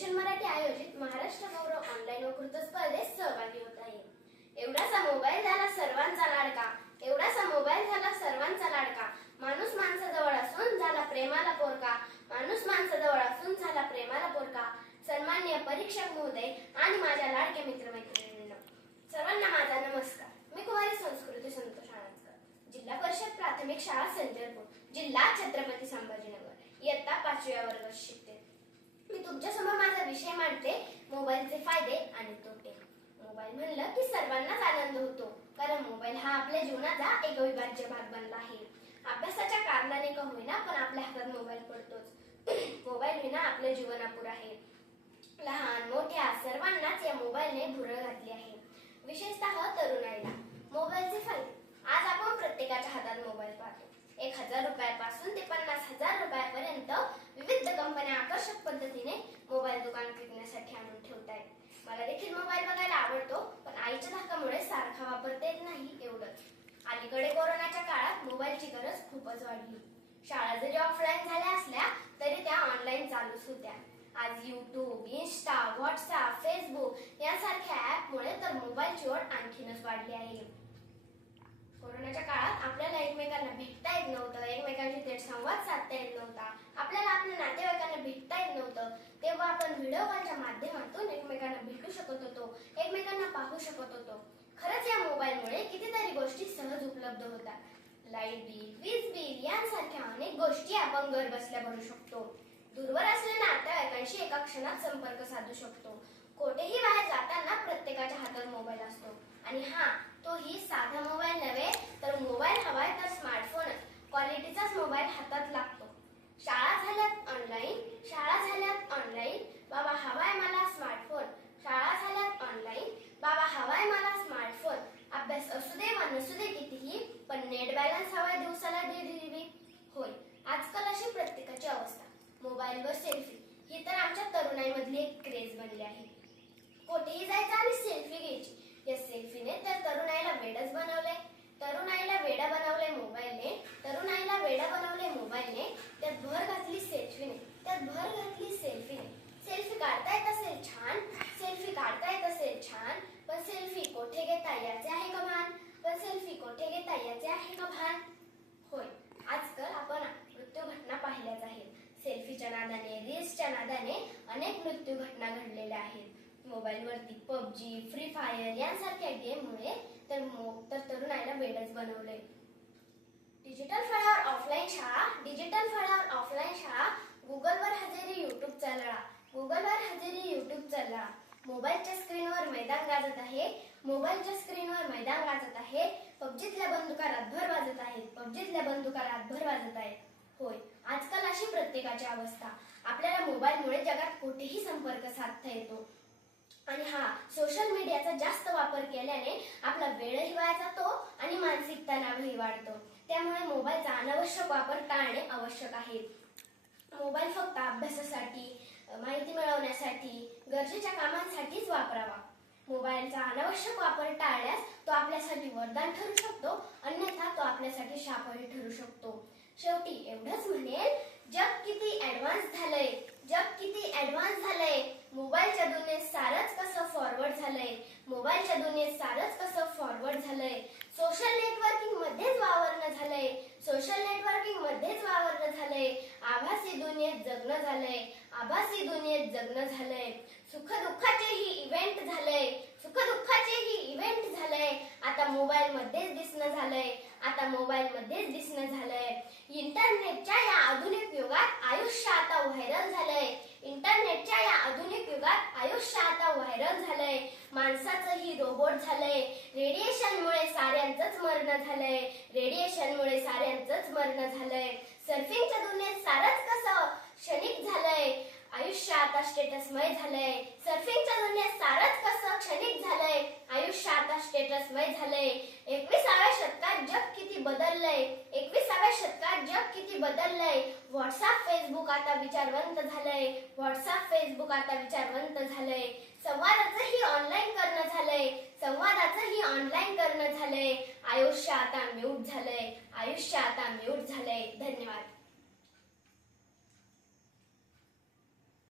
Education Marathi आयोजित महाराष्ट्र गौरव online वक्तृत्व स्पर्धेत सहभागी होत आहे. एवढासा मोबाईल झाला सर्वांचा लाडका, एवढासा मोबाईल झाला सर्वांचा लाडका. माणूस माणसाजवळ असून झाला प्रेमाला पोरका, माणूस माणसाजवळ असून झाला प्रेमाला पोरका. सन्माननीय परीक्षक महोदय आणि माझ्या लाडके मित्रमैत्रिणींनो, सर्वांना माझा नमस्कार. मी कुमारी संस्कृती संतोष आळंजकर, जिल्हा परिषद प्राथमिक शाळा संजलपूर, जिल्हा छत्रपती संभाजीनगर, इयत्ता 5व्या वर्गात शिकते. मी तुमच्यासमोर माझा विषय मांडते, मोबाईलचे फायदे आणि तोटे. मोबाईल म्हणलं की सर्वांनाच आनंद होतो, कारण मोबाईल हा आपल्या जीवनाचा एक अविभाज्य भाग बनला आहे. अभ्यासाच्या कारणाने का होईना पण आपल्या हातात मोबाईल पडतोच. मोबाईल विना आपले जीवन अपुर आहे. लहान मोठ्या सर्वांनाच या मोबाईलने भुरळ घातली आहे, विशेषतः तरुणाईला. मोबाईलचे फायदे. आज आपण प्रत्येकाच्या हातात मोबाईल पाहतो. 1000 रुपयापासून ते 50,000 रुपयापर्यंत विविध कंपन्या आकर्षक पद्धतीने मोबाईल दुकान विकण्यासाठी आणून ठेवत आहेत. मला देखील मोबाईल बघायला आवडतो, पण आईच्या धाकामुळे सारखा वापरता येत नाही, एवढंच. अलीकडे कोरोनाच्या काळात मोबाईलची गरज खूपच वाढली. शाळा जरी ऑफलाईन झाल्या असल्या तरी त्या ऑनलाईन चालूच होत्या. आज युट्यूब, इन्स्टा, व्हॉट्सअप, फेसबुक यासारख्या ॲपमुळे तर मोबाईलची ओढ आणखीनच वाढली आहे. कोरोनाच्या काळात आपल्याला एकमेकांना भेटता येत नव्हतं, एकमेकांशी थेट संवाद साधता येत नव्हता, आपल्याला आपल्या नातेवाईकांना भेटता येत नव्हतं. तेव्हा आपण व्हिडिओ कॉलच्या माध्यमातून एकमेकांना भेटू शकत होतो, एकमेकांना पाहू शकत होतो. खरंच या मोबाईलमुळे कितीतरी गोष्टी सहज उपलब्ध होतात. लाईट बिल, वीज बिल यांसारख्या अनेक गोष्टी आपण घर बसल्या भरू शकतो. दूरवर असलेल्या नातेवाईकांशी एका क्षणात संपर्क साधू शकतो. कोठेही बाहेर जाताना प्रत्येकाच्या हातात मोबाईल असतो. आणि तोही साधा मोबाईल नव्हे, तर मोबाईल हवाय तर स्मार्टफोनच, क्वालिटीचाच मोबाईल हातात लागतो. शाळा झाल्यात ऑनलाईन, शाळा झाल्यात ऑनलाईन, बाबा हवाय मला स्मार्टफोन. शाळा झाल्यात ऑनलाईन, बाबा हवाय मला स्मार्टफोन. अभ्यास असू दे वा नसू दे कितीही, पण नेट बॅलन्स हवाय दिवसाला 1.5 GB. होय, आजकाल अशी प्रत्येकाची अवस्था. मोबाईलवर सेल्फी ही तर आमच्या तरुणाईमधली एक क्रेज बनली आहे. कोठेही जायचं आणि सेल्फी घ्यायची. या सेल्फीने तर तरुणाईला वेडच बनवलंय. तरुणाईला वेडा बनवलंय मोबाईलने, तरुणाईला वेडा बनवलंय मोबाईलने. त्यात भर घातली सेल्फीने, त्यात भर घातली सेल्फीने. सेल्फी काढता येत असेल छान, सेल्फी काढता येत असेल छान, पण सेल्फी कोठे घेता याचे आहे का भान, पण सेल्फी कोठे घेता याचे आहे का भान. होय, आजकाल आपण मृत्यू घटना पाहिल्याच आहेत. सेल्फीच्या नादाने, रील्सच्या नादाने अनेक मृत्यू घटना घडलेल्या आहेत. मोबाईलवरती पबजी, फ्री फायर यांसारख्या गेममुळे तर तरुणाईला वेडच बनवले. डिजिटल फळ्यावर ऑफलाईन शाळा, डिजिटल फळ्यावर ऑफलाईन शाळा, गुगलवर हजेरी, युट्यूबचा लळा, गुगलवर हजेरी, युट्यूबचा लळा. मोबाईलच्या स्क्रीनवर मैदान गाजत आहे, मोबाईलच्या स्क्रीनवर मैदान गाजत आहे. पबजीतल्या बंदुका रातभर वाजत आहेत, पबजीतल्या बंदुका रातभर वाजत आहेत. होय, आजकाल अशी प्रत्येकाची अवस्था. आपल्याला मोबाईलमुळे जगात कुठेही संपर्क साधता येतो. आणि सोशल मीडियाचा जास्त वापर केल्याने आपला वेळही वाया जातो आणि मानसिक तणावही वाढतो. त्यामुळे मोबाईलचा अनावश्यक वापर टाळणे आवश्यक आहे. मोबाईल फक्त अभ्यासासाठी, माहिती मिळवण्यासाठी, गरजेच्या कामांसाठीच वापरावा. मोबाईलचा अनावश्यक वापर टाळल्यास तो आपल्यासाठी वरदान ठरू शकतो, अन्यथा तो आपल्यासाठी शापही ठरू शकतो. शेवटी एवढंच म्हणेल, जग किती ऍडव्हान्स झालंय, जग किती ऍडव्हान्स झालंय. मोबाईलच्या दुनियेत सारंच कसं फॉरवर्ड झालंय, मोबाईलच्या दुनियेत सारंच कसं फॉरवर्ड झालंय. सोशल नेटवर्किंग मध्येच वावरणं झालंय, सोशल नेटवर्किंग मध्येच वावरणं झालंय. आभासी दुनियेत जगणं झालंय, आभासी दुनियेत जगणं झालंय. सुखदुःखाचेही इव्हेंट झालंय, सुखदुःखाचेही इव्हेंट झालंय. आता मोबाईल मध्येच दिसणं झालंय, आता मोबाईल मध्येच दिसणं झालंय. इंटरनेटच्या या आधुनिक युगात आयुष्य आता व्हायरल झालंय, इंटरनेटच्या या आधुनिक युगात आयुष्य आता व्हायरल झालंय. माणसाचंही रोबोट झालंय. रेडिएशनमुळे साऱ्यांचंच मरण झालंय, रेडिएशनमुळे साऱ्यांचंच मरण झालंय. सर्फिंगच्या दुनियेत सारंच कसं क्षणिक झालंय, आयुष्य आता स्टेटसमय झालंय. सर्फिंगच्या दुनियेत सारंच कसं क्षणिक झालंय, आयुष्य आता स्टेटसमय झालंय. 21व्या शतकात जग किती बदललंय, 21व्या शतकात जग किती बदललंय. व्हॉट्सअप, फेसबुक आता विचारवंत झालंय, व्हॉट्सअप, फेसबुक आता विचारवंत झालंय. संवादाचंही ऑनलाईन करणं झालंय, संवादाचंही ऑनलाईन करणं झालंय. आयुष्य आता म्यूट झालंय, आयुष्य आता म्यूट